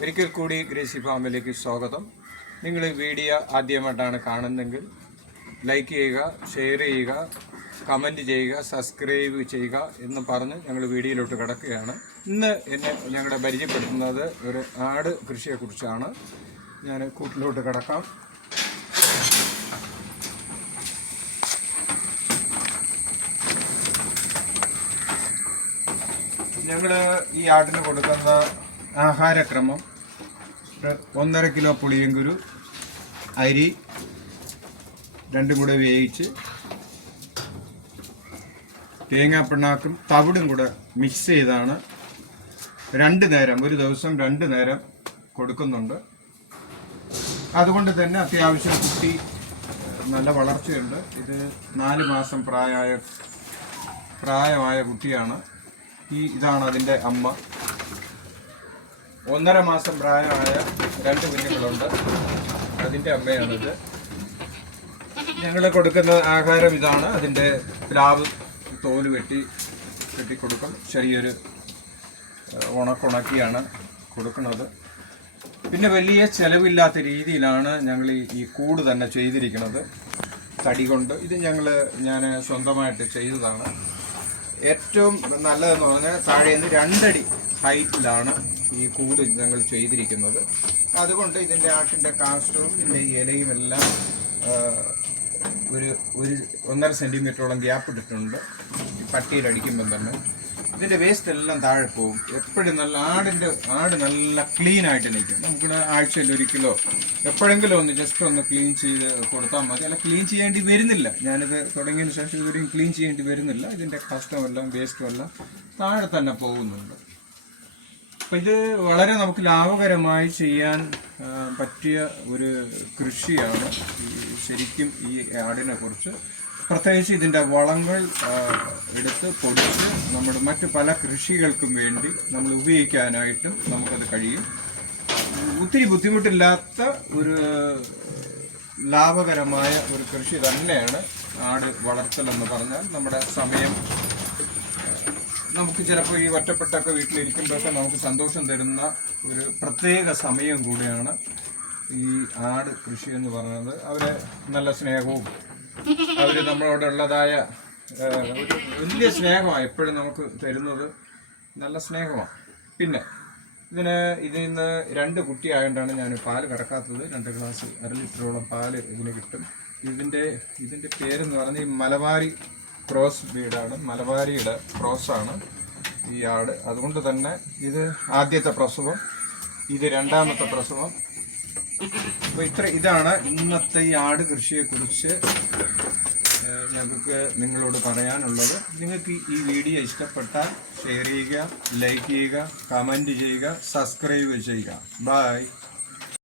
ഒരിക്കൽ കൂടി ഗ്രേസി ഫാമിലേക്ക് സ്വാഗതം. നിങ്ങൾ ഈ വീഡിയോ ആദ്യമായിട്ടാണ് കാണുന്നതെങ്കിൽ ലൈക്ക് ചെയ്യുക ഷെയർ ചെയ്യുക കമന്റ് ചെയ്യുക സബ്സ്ക്രൈബ് ചെയ്യുക എന്ന് പറഞ്ഞ് ഞങ്ങൾ വീഡിയോയിലോട്ട് കിടക്കുകയാണ്. ഇന്ന് എന്നെ ഞങ്ങളുടെ പരിചയപ്പെടുത്തുന്നത് ഒരു ആട് കൃഷിയെക്കുറിച്ചാണ്. ഞാൻ കൂട്ടിലോട്ട് കിടക്കാം. ഞങ്ങൾ ഈ ആട്ടിന് കൊടുക്കുന്ന ആഹാരക്രമം. ഒന്നര കിലോ പുളിയങ്കുരു അരി രണ്ടും കൂടെ വേവിച്ച് തേങ്ങാപ്പിണ്ണാക്കും തവിടും കൂടെ മിക്സ് ചെയ്താണ്. രണ്ട് നേരം ഒരു ദിവസം രണ്ട് നേരം കൊടുക്കുന്നുണ്ട്. അതുകൊണ്ട് തന്നെ അത്യാവശ്യം കുട്ടി നല്ല വളർച്ചയുണ്ട്. ഇത് നാല് മാസം പ്രായമായ പ്രായമായ കുട്ടിയാണ്. ഈ ഇതാണ് അതിന്റെ അമ്മ. ഒന്നര മാസം പ്രായമായ രണ്ട് കുഞ്ഞുങ്ങളുണ്ട്. അതിന്റെ അമ്മയാണിത്. ഞങ്ങൾ കൊടുക്കുന്ന ആഹാരം ഇതാണ്. അതിന്റെ പ്ലാവ് തോൽ വെട്ടി വെട്ടി കൊടുക്കും ചെറിയൊരു ഉണക്കുണക്കിയാണ് കൊടുക്കുന്നത്. പിന്നെ വലിയ ചിലവില്ലാത്ത രീതിയിലാണ് ഞങ്ങൾ ഈ കൂട് തന്നെ ചെയ്തിരിക്കുന്നത്. തടി കൊണ്ട്. ഇത് ഞങ്ങൾ ഞാൻ സ്വന്തമായിട്ട് ചെയ്തതാണ്. ഏറ്റവും നല്ലതെന്ന് പറഞ്ഞാൽ താഴെ നിന്ന് രണ്ടടി ഹൈറ്റിലാണ് ഈ കൂട് ഞങ്ങൾ ചെയ്തിരിക്കുന്നത്. അതുകൊണ്ട് ഇതിന്റെ ആട്ടിന്റെ കാഷ്ടവും ഇതിന്റെ ഇലയും എല്ലാം ഒരു ഒരു ഒന്നര സെന്റിമീറ്ററോളം ഗ്യാപ്പ് ഇട്ടിട്ടുണ്ട്. ഈ പട്ടിയിലടിക്കുമ്പം തന്നെ. ഇതിന്റെ വേസ്റ്റ് എല്ലാം താഴെ പോകും. എപ്പോഴും നല്ല ആടിന്റെ ആട് നല്ല ക്ലീൻ ആയിട്ട് നിൽക്കും. നമുക്ക് ആഴ്ചയിൽ ഒരിക്കലോ എപ്പോഴെങ്കിലും ഒന്ന് ജസ്റ്റ് ഒന്ന് ക്ലീൻ ചെയ്ത് കൊടുത്താൽ മതി. അല്ല ക്ലീൻ ചെയ്യേണ്ടി വരുന്നില്ല. ഞാനിത് തുടങ്ങിയതിന് ശേഷം ഇതുവരെയും ക്ലീൻ ചെയ്യേണ്ടി വരുന്നില്ല. ഇതിന്റെ കഷ്ടമെല്ലാം വേസ്റ്റും എല്ലാം താഴെ തന്നെ പോകുന്നുണ്ട്. അപ്പം ഇത് വളരെ നമുക്ക് ലാഭകരമായി ചെയ്യാൻ പറ്റിയ ഒരു കൃഷിയാണ് ശരിക്കും ഈ ആടിനെ കുറിച്ച്. പ്രത്യേകിച്ച് ഇതിന്റെ വളങ്ങൾ എടുത്ത് പൊടിച്ച് നമ്മുടെ മറ്റു പല കൃഷികൾക്കും വേണ്ടി നമ്മൾ ഉപയോഗിക്കാനായിട്ടും നമുക്കത് കഴിയും. ഒത്തിരി ബുദ്ധിമുട്ടില്ലാത്ത ഒരു ലാഭകരമായ ഒരു കൃഷി തന്നെയാണ് ആട് വളർത്തൽ എന്ന് പറഞ്ഞാൽ നമ്മുടെ സമയം നമുക്ക് ചിലപ്പോൾ ഈ ഒറ്റപ്പെട്ടൊക്കെ വീട്ടിലിരിക്കുമ്പോഴൊക്കെ നമുക്ക് സന്തോഷം തരുന്ന ഒരു പ്രത്യേക സമയം കൂടിയാണ് ഈ ആട് കൃഷി എന്ന് പറയുന്നത്. അവരെ നല്ല സ്നേഹവും അവർ നമ്മളോടുള്ളതായ വലിയ സ്നേഹമാണ് എപ്പോഴും നമുക്ക് തരുന്നത്. നല്ല സ്നേഹമാണ്. പിന്നെ ഇതിന് ഇതിൽ നിന്ന് രണ്ട് കുട്ടിയായതുകൊണ്ടാണ് ഞാൻ പാൽ കറക്കാത്തത് രണ്ട് ഗ്ലാസ് അര ലിറ്ററോളം പാൽ ഇതിന് കിട്ടും. ഇതിന്റെ ഇതിന്റെ പേരെന്ന് പറഞ്ഞാൽ ഈ മലബാരി ക്രോസ് ബീഡാണ് മലബാരിയുടെ ക്രോസാണ് ഈ ആട്. അതുകൊണ്ട് തന്നെ ഇത് ആദ്യത്തെ പ്രസവം ഇത് രണ്ടാമത്തെ പ്രസവം. അപ്പോൾ ഇത്ര ഇതാണ് ഇന്നത്തെ ഈ ആട് കൃഷിയെക്കുറിച്ച് കുറിച്ച് ഞങ്ങൾക്ക് നിങ്ങളോട് പറയാനുള്ളത്. നിങ്ങൾക്ക് ഈ- വീഡിയോ ഇഷ്ടപ്പെട്ടാൽ ഷെയർ ചെയ്യുക ലൈക്ക് ചെയ്യുക കമന്റ് ചെയ്യുക സബ്സ്ക്രൈബ് ചെയ്യുക. ബൈ.